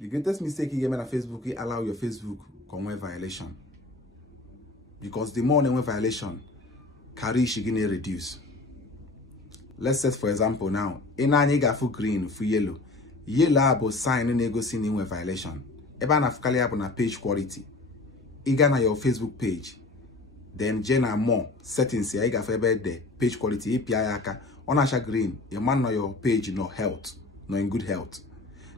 The greatest mistake you get on Facebook is allow your Facebook come violation. Because the more they violation, carry shigine reduce. Let's set for example now. In any gafu green for yellow. Yellow abo sign in ego sin in violation. Eba na fukali abo na page quality. Iga na your Facebook page. Then jena more settings ya iga febe de page quality API aka. Onasha green, your man na your page no health, no in good health.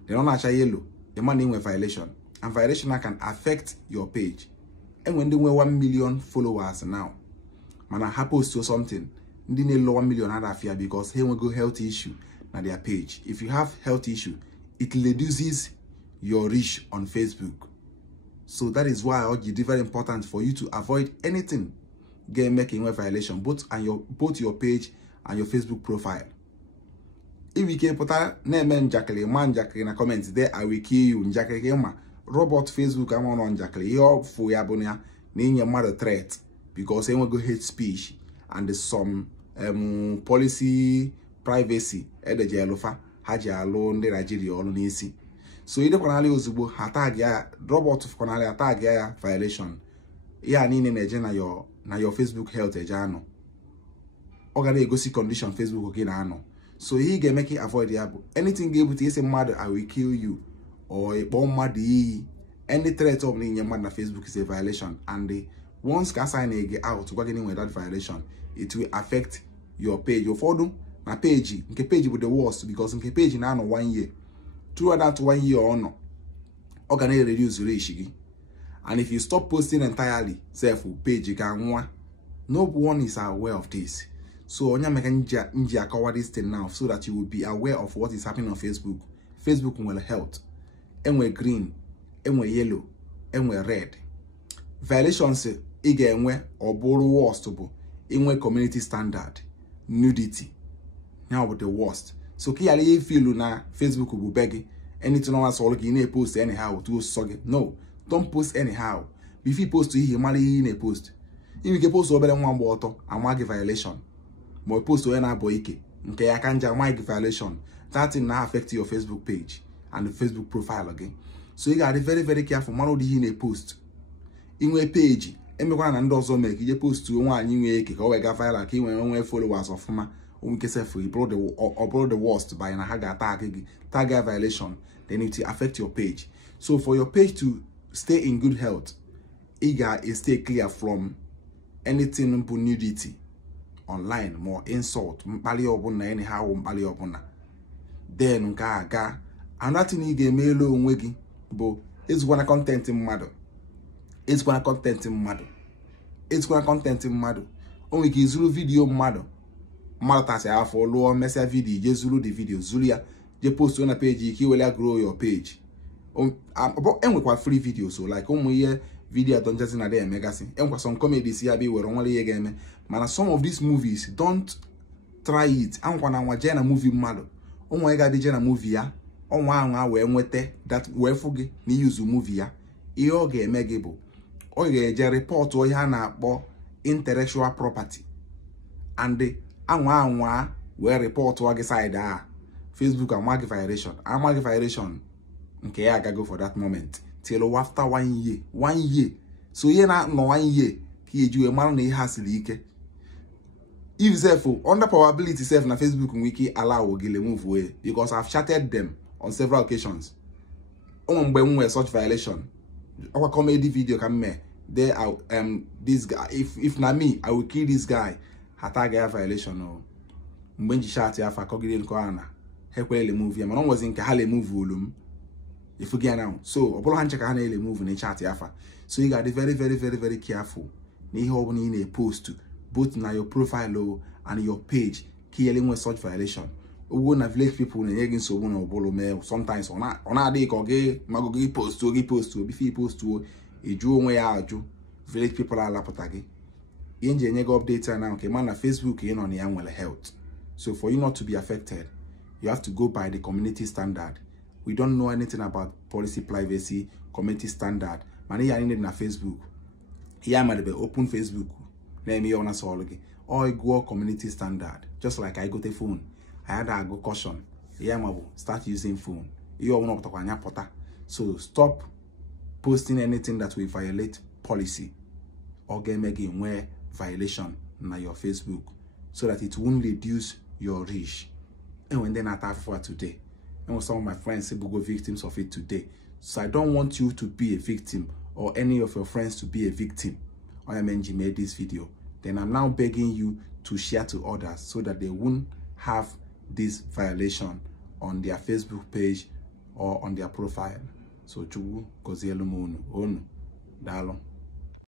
Then onasha yellow, your man in violation. And violation can affect your page. And when they were 1 million followers now, man, I post to something, they need 1 million other fear because he will go health issue na their page. If you have health issue, it reduces your reach on Facebook. So that is why it's very important for you to avoid anything making a violation, both your page and your Facebook profile. If you can put a name Jacqueline, man Jacqueline in the comments there, I will kill you. Jacqueline, robot Facebook, I'm on Jacqueline. You're for your abonia, name your mother threat because they will go hate speech and there's some policy privacy. The Jelofa, Haja alone, the Nigeria all easy. So you don't uzubo hatag ya robot of konali attack ya violation. Ya nini neje na your Facebook health ejano. Ogane go see condition Facebook okay na ano. So he can make it avoid the abo. Anything able to say mad I will kill you or a bomb mad any threat of in your mad na Facebook is a violation and the once can sign a get out working with that violation, it will affect your page. Your photo na page nke page with the worst because nke page na no 1 year. Throughout that 1 year or no, organize reduce reach. And if you stop posting entirely, self page you can no one is aware of this. So onya meka cover this thing now so that you will be aware of what is happening on Facebook. Facebook will health. Enwe green, enwe yellow, enwe red. Violations ige enwe or borrow worst enwe community standard, nudity. Now with the worst. So ki feel na Facebook will beg anything on us all you post anyhow to sog. No, don't post anyhow. If you post to you mali in a post. If you can post over one water and make violation. More post to any boyke. Okay, I can't make violation. That will now affect your Facebook page and the Facebook profile again. So you gotta be very, very careful. Man in a post. In a page, everyone and also make you post to one you make or a file like you followers of ma. You brought the worst by a tag violation, then it will affect your page. So for your page to stay in good health, is stay clear from anything nudity online, more insult, anyhow, then another thing you get mail on but it's gonna content in mother. It's gonna content in mother. It's gonna content in mother. Only gives you video mother. Malta say I follow message video, just zulu the video, Zulia, you post on a page, you will grow your page. And with free videos, so like video don't just in a day magazine. And some comedies here be where only again. Man, some of these movies don't try it. I'm gonna watch a movie model. Oh my god, the movie ya. Oh wow, where that where forget me use movie ya. Ioge megable. Or you report or yana intellectual property. And the anwa we report to side Facebook and mark violation. I mark violation. Okay, I can go for that moment till after 1 year. 1 year. So you not no 1 year. He do a man has leak. If therefore under probability self na Facebook wiki allow will move away because I've chatted them on several occasions. When such violation, our comedy video can me there. This guy, if not me, I will kill this guy. Hataga violation or mbenji shati afa kogide ko ana hekwele move man was in ka hale move volume if you get now so obolo han check hale move in chat afa so you got to be very, very, very, very careful ni ho in a post both na your profile and your page killing with such violation we na village people na yegin so na obolo me sometimes ona dey ko ge magogi post to be post to eju onwe ya aju village people are lapotage Inje nyega update now okay man na Facebook in on your health. So for you not to be affected, you have to go by the community standard. We don't know anything about policy privacy, community standard. Man ya need na Facebook. Here might be open Facebook. Name me on us all again. Or go community standard. Just like I got a phone. I had a go caution. Here start using phone. You want to pota. So stop posting anything that will violate policy or get making where violation na your Facebook, so that it won't reduce your reach. And when then attack for today, and some of my friends say go victims of it today. So I don't want you to be a victim or any of your friends to be a victim. OMNG made this video. Then I'm now begging you to share to others so that they won't have this violation on their Facebook page or on their profile. So chugu kozielu munu onu dalo.